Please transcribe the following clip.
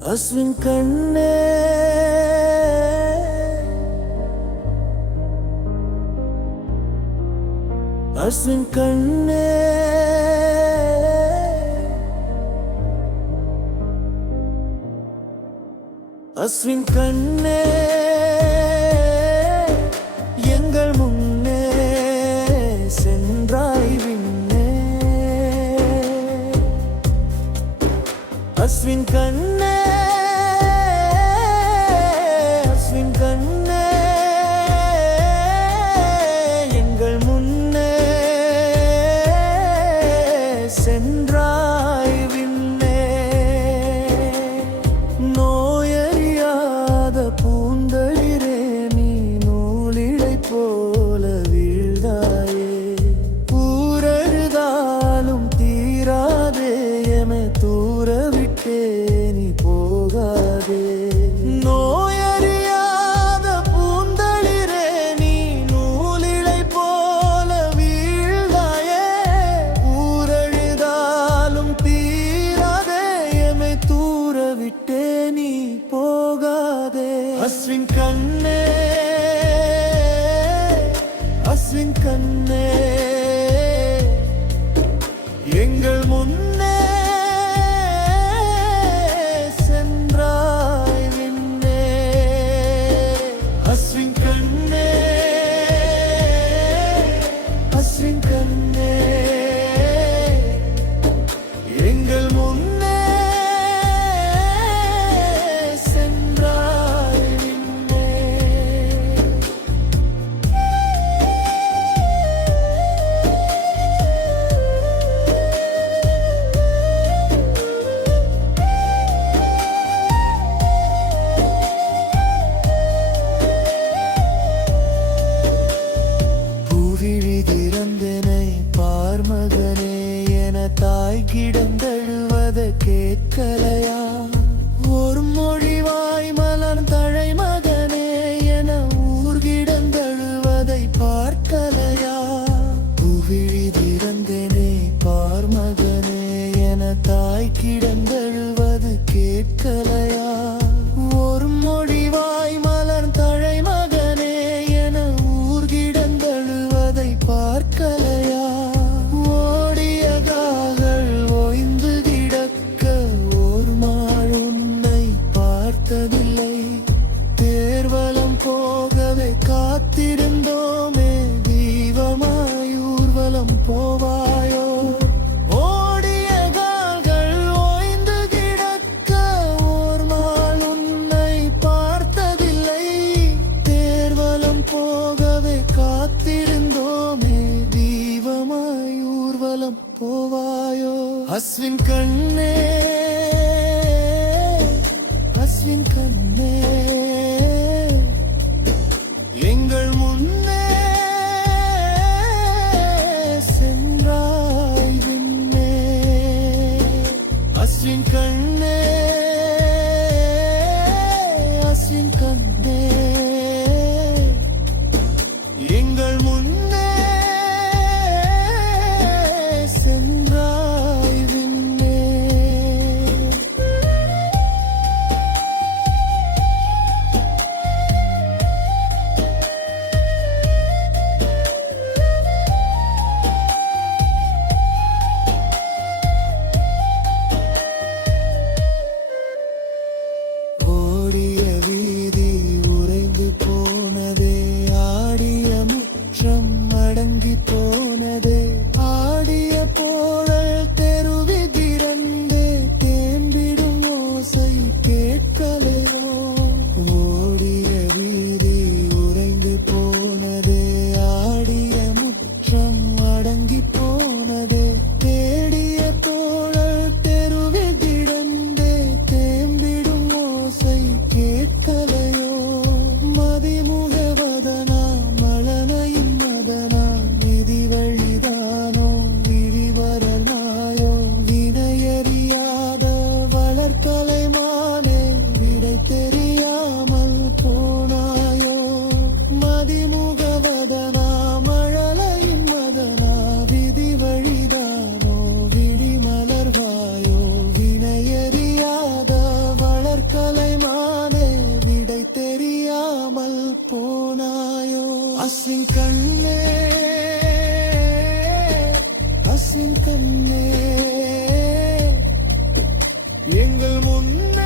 அஸ்வின் கண்ணே அஸ்வின் கண்ணே அஸ்வின் கண்ணே எங்கள் முன்னே சென்றாய் விண்ணே அஸ்வின் கண்ணே அஸ்வின் கண்ணே எங்கள் முன்னே சென்றாய் விண்ணே நோயறியாத பூந்தளிரே நீ நூலிழை போல வீழ்ந்தாயே ஊரழுதாலும் தீராதே எமை தூர விட்டே நீ போகாதே நோயறியாத பூந்தளிரே நீ நூலிழை போல வீழ்ந்தாயே ஊரழுதாலும் தீராதே எமை தூர விட்டே நீ போகாதே அஸ்வின் கண்ணே அஸ்வின் கண்ணே எங்கள் முன்னே சென்றாய் விண்ணே அஸ்வின் கண்ணே அஸ்வின் கண்ணே எங்கள் முன்னே சென்றாய் விண்ணே பூவிழி திறந்தனை பார்மகனே என தாய் கிடந்தழுவத கேட்கலையா ஒரு மொழிவாய் மலர் தழை மகனே என ஊர் கிடந்தழுவதை பார்க்கலையா பூவிழி திறந்தனை பார்மகனே என தாய் கிடந்தழுவது கேட்கலையா ஒரு மொழிவாய் மலர் தழை மகனே என ஊர் கிடந்தழுவதை பார்க்கலையா ஓடிய காகள் ஓய்ந்து கிடக்க ஒரு சொல்லாமல் போனாயோ அஸ்வின் கண்ணே அஸ்வின் கண்ணே எங்கள் முன்ன